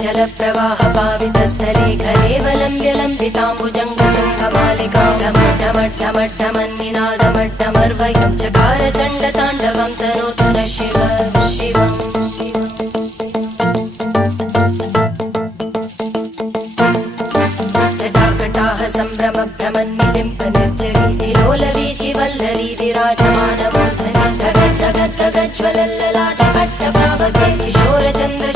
जल प्रवाह पावितस्थले खलेवलम्ब्य लम्बिताम्बुजङ्गतुङ्गमालिकां ढमड्ढमड्ढमड्ढमन्निनादमड्ढमर्वयं चकार चण्डताण्डवं तनोतु न शिव शिवम् जटाकटाः सम्भ्रमभ्रमन्निलिम्ब निर्जरी विलोलवीचि वल्लरी विराजमानमूर्धनि धगद्धगद्धगज्ज्वलल्ललाटकट्टप्रावते किशोरचन्द्र